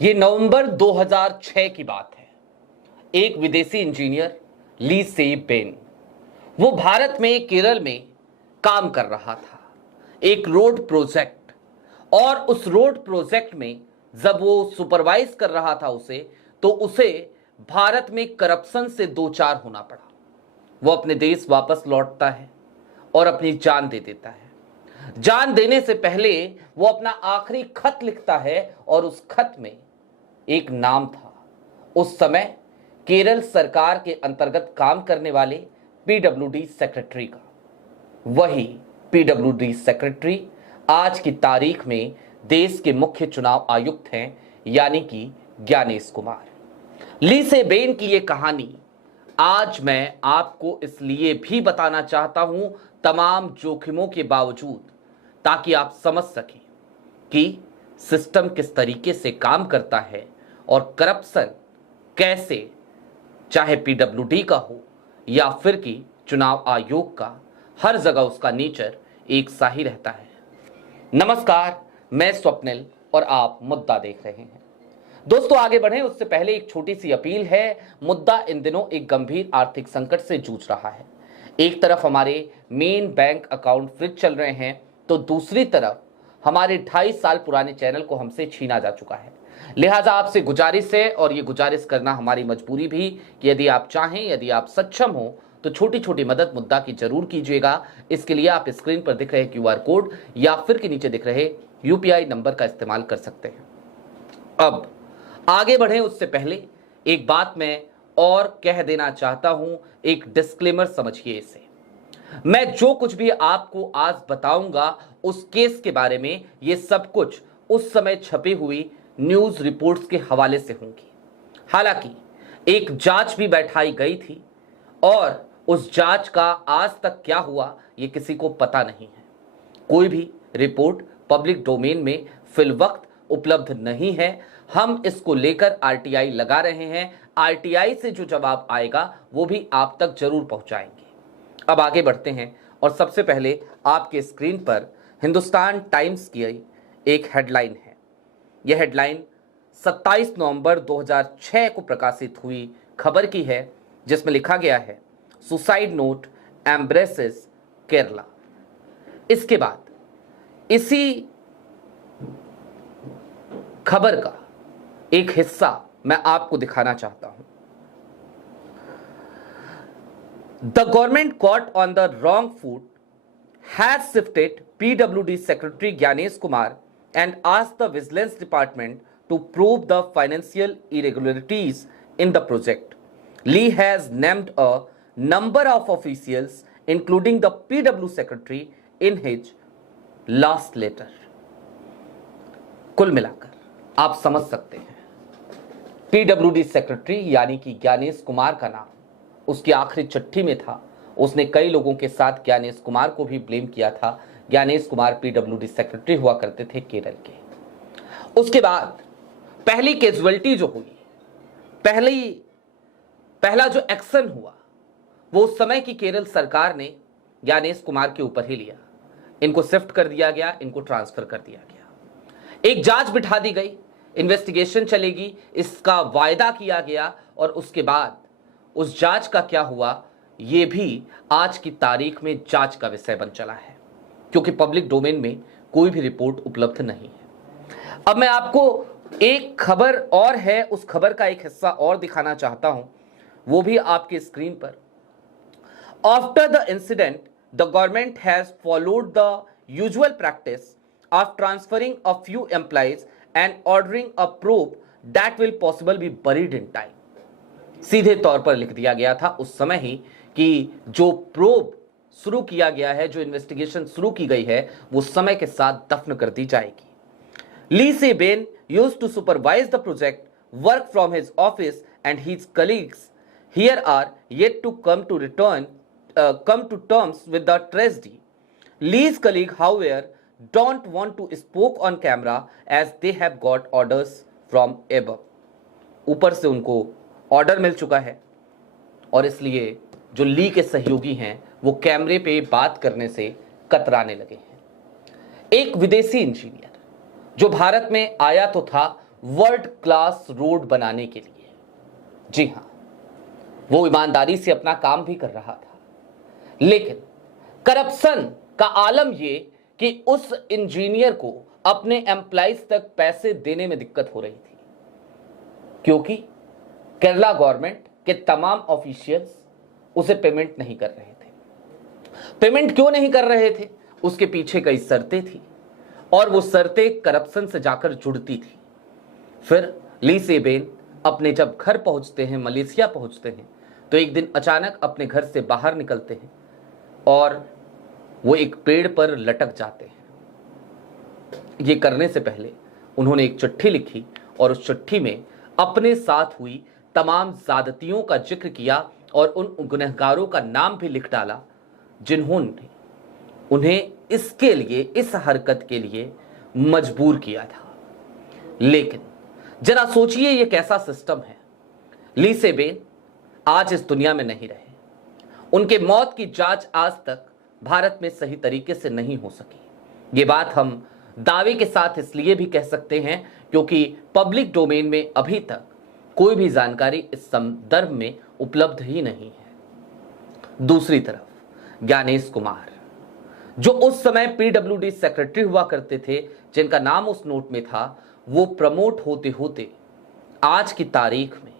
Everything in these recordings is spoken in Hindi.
ये नवंबर 2006 की बात है। एक विदेशी इंजीनियर ली से बेन, वो भारत में केरल में काम कर रहा था, एक रोड प्रोजेक्ट। और उस रोड प्रोजेक्ट में जब वो सुपरवाइज कर रहा था तो उसे भारत में करप्शन से दो चार होना पड़ा। वो अपने देश वापस लौटता है और अपनी जान दे देता है। जान देने से पहले वो अपना आखिरी खत लिखता है और उस खत में एक नाम था, उस समय केरल सरकार के अंतर्गत काम करने वाले पीडब्ल्यूडी सेक्रेटरी का। वही पीडब्ल्यूडी सेक्रेटरी आज की तारीख में देश के मुख्य चुनाव आयुक्त हैं, यानी कि ज्ञानेश कुमार। ली से बेन की ये कहानी आज मैं आपको इसलिए भी बताना चाहता हूं, तमाम जोखिमों के बावजूद, ताकि आप समझ सकें कि सिस्टम किस तरीके से काम करता है और करप्शन कैसे, चाहे पीडब्ल्यूडी का हो या फिर कि चुनाव आयोग का, हर जगह उसका नेचर एक सा ही रहता है। नमस्कार, मैं स्वप्निल और आप मुद्दा देख रहे हैं। दोस्तों, आगे बढ़े उससे पहले एक छोटी सी अपील है। मुद्दा इन दिनों एक गंभीर आर्थिक संकट से जूझ रहा है। एक तरफ हमारे मेन बैंक अकाउंट फ्रीज चल रहे हैं, तो दूसरी तरफ हमारे 2.5 साल पुराने चैनल को हमसे छीना जा चुका है। लिहाजा आपसे गुजारिश है, और ये गुजारिश करना हमारी मजबूरी भी, कि यदि आप चाहें, यदि आप सक्षम हो, तो छोटी छोटी मदद मुद्दा की जरूर कीजिएगा। इसके लिए आप स्क्रीन पर दिख रहे क्यूआर कोड या फिर के नीचे दिख रहे यूपीआई नंबर का इस्तेमाल कर सकते हैं। अब आगे बढ़े उससे पहले एक बात मैं और कह देना चाहता हूं, एक डिस्क्लेमर समझिए इसे। मैं जो कुछ भी आपको आज बताऊंगा उस केस के बारे में, ये सब कुछ उस समय छपी हुई न्यूज रिपोर्ट्स के हवाले से होंगी। हालांकि एक जांच भी बैठाई गई थी और उस जांच का आज तक क्या हुआ ये किसी को पता नहीं है। कोई भी रिपोर्ट पब्लिक डोमेन में फिलवक्त उपलब्ध नहीं है। हम इसको लेकर आरटीआई लगा रहे हैं। आरटीआई से जो जवाब आएगा वो भी आप तक जरूर पहुंचाएंगे। अब आगे बढ़ते हैं, और सबसे पहले आपके स्क्रीन पर हिंदुस्तान टाइम्स की एक हेडलाइन है। यह हेडलाइन 27 नवंबर 2006 को प्रकाशित हुई खबर की है, जिसमें लिखा गया है, सुसाइड नोट एम्ब्रेसेस केरला। इसके बाद इसी खबर का एक हिस्सा मैं आपको दिखाना चाहता हूं। The government caught on the wrong foot has shifted PWD secretary Gyanesh Kumar and asked the vigilance department to probe the financial irregularities in the project. Lee has named a number of officials, including the PW secretary, in his last letter. कुल मिलाकर आप समझ सकते हैं, पीडब्ल्यूडी सेक्रेटरी यानी कि ज्ञानेश कुमार का नाम उसकी आखिरी चिट्ठी में था। उसने कई लोगों के साथ ज्ञानेश कुमार को भी ब्लेम किया था। ज्ञानेश कुमार पीडब्ल्यूडी सेक्रेटरी हुआ करते थे केरल के। उसके बाद पहली कैजुअलिटी जो हुई, पहला जो एक्शन हुआ, वो उस समय की केरल सरकार ने ज्ञानेश कुमार के ऊपर ही लिया। इनको शिफ्ट कर दिया गया, इनको ट्रांसफर कर दिया गया। एक जांच बिठा दी गई, इन्वेस्टिगेशन चलेगी, इसका वायदा किया गया। और उसके बाद उस जांच का क्या हुआ, ये भी आज की तारीख में जांच का विषय बन चला है, क्योंकि पब्लिक डोमेन में कोई भी रिपोर्ट उपलब्ध नहीं है। अब मैं आपको एक खबर और है, उस खबर का एक हिस्सा और दिखाना चाहता हूं, वो भी आपके स्क्रीन पर। After the incident the government has followed the usual practice of transferring a few employees and ordering a probe that will possible be buried in time. सीधे तौर पर लिख दिया गया था उस समय ही कि जो प्रोब शुरू किया गया है, जो इन्वेस्टिगेशन शुरू की गई है, वो समय के साथ दफन कर दी जाएगी। ली से Ben used to supervise the project, work from his office, and his colleagues here are yet to come to terms with the tragedy. Lee's colleague, however, don't want to speak on camera as they have got orders from above. ऊपर से उनको ऑर्डर मिल चुका है, और इसलिए जो ली के सहयोगी हैं वो कैमरे पे बात करने से कतराने लगे हैं। एक विदेशी इंजीनियर जो भारत में आया तो था, वर्ल्ड क्लास रोड बनाने के लिए। जी हां, वो ईमानदारी से अपना काम भी कर रहा था, लेकिन करप्शन का आलम ये कि उस इंजीनियर को अपने एम्प्लॉइज तक पैसे देने में दिक्कत हो रही थी, क्योंकि केरला गवर्नमेंट के तमाम ऑफिशियल्स उसे पेमेंट नहीं कर रहे थे। पेमेंट क्यों नहीं कर रहे थे, उसके पीछे कई शर्तें थी, और वो शर्तें करप्शन से जाकर जुड़ती थी। फिर ली सेबेन अपने जब घर पहुंचते हैं, मलेशिया पहुंचते हैं, तो एक दिन अचानक अपने घर से बाहर निकलते हैं और वो एक पेड़ पर लटक जाते हैं। ये करने से पहले उन्होंने एक चिट्ठी लिखी और उस चिट्ठी में अपने साथ हुई तमाम ज्यादतियों का जिक्र किया और उन गुनहगारों का नाम भी लिख डाला जिन्होंने उन्हें इसके लिए, इस हरकत के लिए मजबूर किया था। लेकिन जरा सोचिए ये कैसा सिस्टम है। ली सेबेन आज इस दुनिया में नहीं रहे। उनके मौत की जांच आज तक भारत में सही तरीके से नहीं हो सकी। ये बात हम दावे के साथ इसलिए भी कह सकते हैं क्योंकि पब्लिक डोमेन में अभी तक कोई भी जानकारी इस संदर्भ में उपलब्ध ही नहीं है। दूसरी तरफ ज्ञानेश कुमार, जो उस समय पीडब्ल्यूडी सेक्रेटरी हुआ करते थे, जिनका नाम उस नोट में था, वो प्रमोट होते होते आज की तारीख में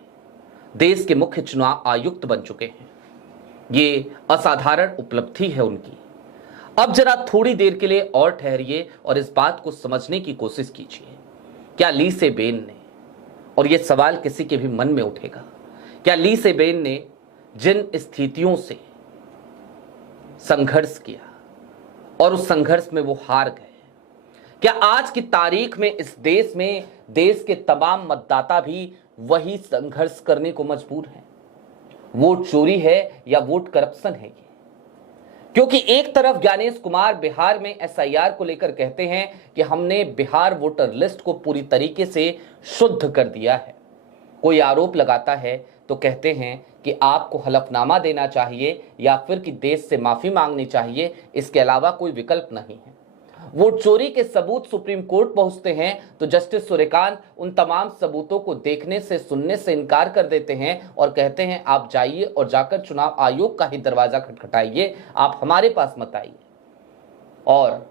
देश के मुख्य चुनाव आयुक्त बन चुके हैं। ये असाधारण उपलब्धि है उनकी। अब जरा थोड़ी देर के लिए और ठहरिए और इस बात को समझने की कोशिश कीजिए। क्या ली सेबेन ने, और यह सवाल किसी के भी मन में उठेगा, क्या ली सेबेन ने जिन स्थितियों से संघर्ष किया और उस संघर्ष में वो हार गए, क्या आज की तारीख में इस देश में देश के तमाम मतदाता भी वही संघर्ष करने को मजबूर हैं? वोट चोरी है या वोट करप्शन है ये? क्योंकि एक तरफ ज्ञानेश कुमार बिहार में एसआईआर को लेकर कहते हैं कि हमने बिहार वोटर लिस्ट को पूरी तरीके से शुद्ध कर दिया है। कोई आरोप लगाता है तो कहते हैं कि आपको हलफनामा देना चाहिए या फिर कि देश से माफी मांगनी चाहिए, इसके अलावा कोई विकल्प नहीं है। वोट चोरी के सबूत सुप्रीम कोर्ट पहुंचते हैं तो जस्टिस सूर्यकांत उन तमाम सबूतों को देखने से, सुनने से इनकार कर देते हैं और कहते हैं आप जाइए और जाकर चुनाव आयोग का ही दरवाजा खटखटाइए, आप हमारे पास मत आइए। और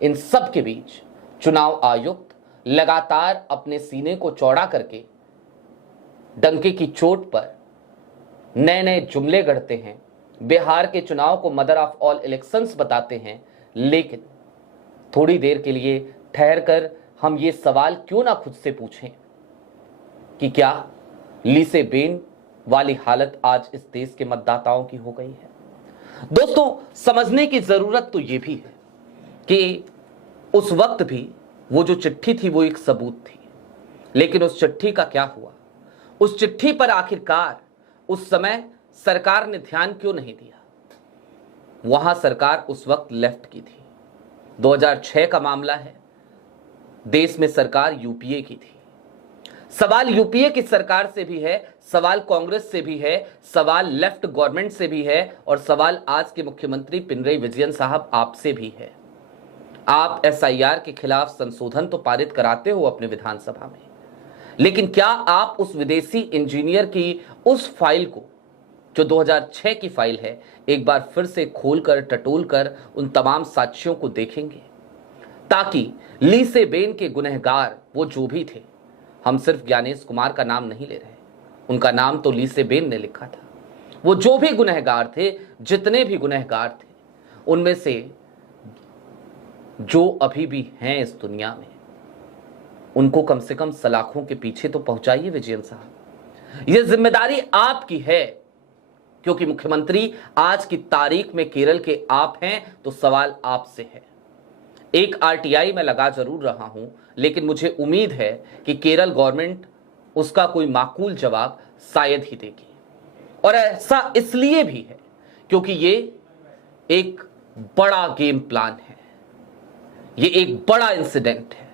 इन सब के बीच चुनाव आयुक्त लगातार अपने सीने को चौड़ा करके डंके की चोट पर नए नए जुमले गढ़ते हैं, बिहार के चुनाव को मदर ऑफ ऑल इलेक्शंस बताते हैं। लेकिन थोड़ी देर के लिए ठहरकर हम ये सवाल क्यों ना खुद से पूछें कि क्या ली सेबेन वाली हालत आज इस देश के मतदाताओं की हो गई है? दोस्तों, समझने की जरूरत तो ये भी है कि उस वक्त भी वो जो चिट्ठी थी वो एक सबूत थी, लेकिन उस चिट्ठी का क्या हुआ? उस चिट्ठी पर आखिरकार उस समय सरकार ने ध्यान क्यों नहीं दिया? वहां सरकार उस वक्त लेफ्ट की थी। 2006 का मामला है, देश में सरकार यूपीए की थी। सवाल यूपीए की सरकार से भी है, सवाल कांग्रेस से भी है, सवाल लेफ्ट गवर्नमेंट से भी है और सवाल आज के मुख्यमंत्री पिनरई विजयन साहब आपसे भी है। आप एसआईआर के खिलाफ संशोधन तो पारित कराते हो अपने विधानसभा में, लेकिन क्या आप उस विदेशी इंजीनियर की उस फाइल को, जो 2006 की फाइल है, एक बार फिर से खोलकर टटोलकर उन तमाम साक्ष्यों को देखेंगे, ताकि ली सेबेन के गुनहगार वो जो भी थे, हम सिर्फ ज्ञानेश कुमार का नाम नहीं ले रहे, उनका नाम तो ली सेबेन ने लिखा था, वो जो भी गुनहगार थे, जितने भी गुनहगार थे, उनमें से जो अभी भी हैं इस दुनिया में, उनको कम से कम सलाखों के पीछे तो पहुंचाइए विजयन साहब। यह जिम्मेदारी आपकी है, क्योंकि मुख्यमंत्री आज की तारीख में केरल के आप हैं, तो सवाल आपसे है। एक आरटीआई में लगा जरूर रहा हूं, लेकिन मुझे उम्मीद है कि केरल गवर्नमेंट उसका कोई माकूल जवाब शायद ही देगी। और ऐसा इसलिए भी है क्योंकि ये एक बड़ा गेम प्लान है, ये एक बड़ा इंसिडेंट है,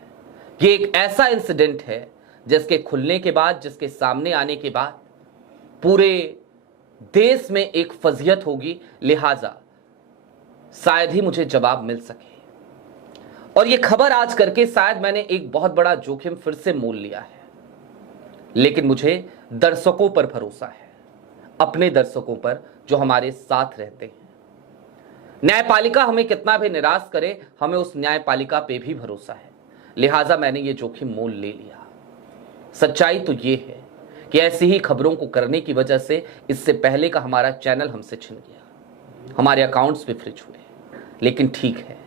ये एक ऐसा इंसिडेंट है जिसके खुलने के बाद, जिसके सामने आने के बाद पूरे देश में एक फजीहत होगी, लिहाजा शायद ही मुझे जवाब मिल सके। और ये खबर आज करके शायद मैंने एक बहुत बड़ा जोखिम फिर से मोल लिया है, लेकिन मुझे दर्शकों पर भरोसा है, अपने दर्शकों पर जो हमारे साथ रहते हैं। न्यायपालिका हमें कितना भी निराश करे, हमें उस न्यायपालिका पे भी भरोसा है, लिहाजा मैंने ये जोखिम मोल ले लिया। सच्चाई तो ये है कि ऐसी ही खबरों को करने की वजह से इससे पहले का हमारा चैनल हमसे छिन गया, हमारे अकाउंट्स भी फ्रीज हुए। लेकिन ठीक है,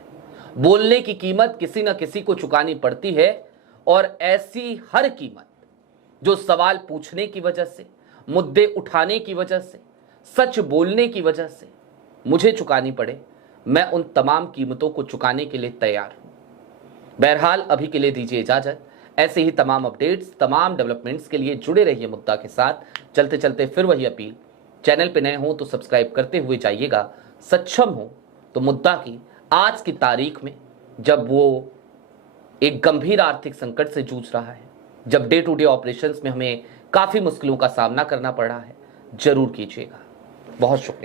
बोलने की कीमत किसी न किसी को चुकानी पड़ती है, और ऐसी हर कीमत जो सवाल पूछने की वजह से, मुद्दे उठाने की वजह से, सच बोलने की वजह से मुझे चुकानी पड़े, मैं उन तमाम कीमतों को चुकाने के लिए तैयार हूं। बहरहाल अभी के लिए दीजिए इजाजत। ऐसे ही तमाम अपडेट्स, तमाम डेवलपमेंट्स के लिए जुड़े रहिए मुद्दा के साथ। चलते चलते फिर वही अपील, चैनल पे नए हो तो सब्सक्राइब करते हुए जाइएगा, सक्षम हो तो मुद्दा की आज की तारीख में, जब वो एक गंभीर आर्थिक संकट से जूझ रहा है, जब डे टू डे ऑपरेशंस में हमें काफी मुश्किलों का सामना करना पड़ रहा है, जरूर कीजिएगा। बहुत शुक्रिया।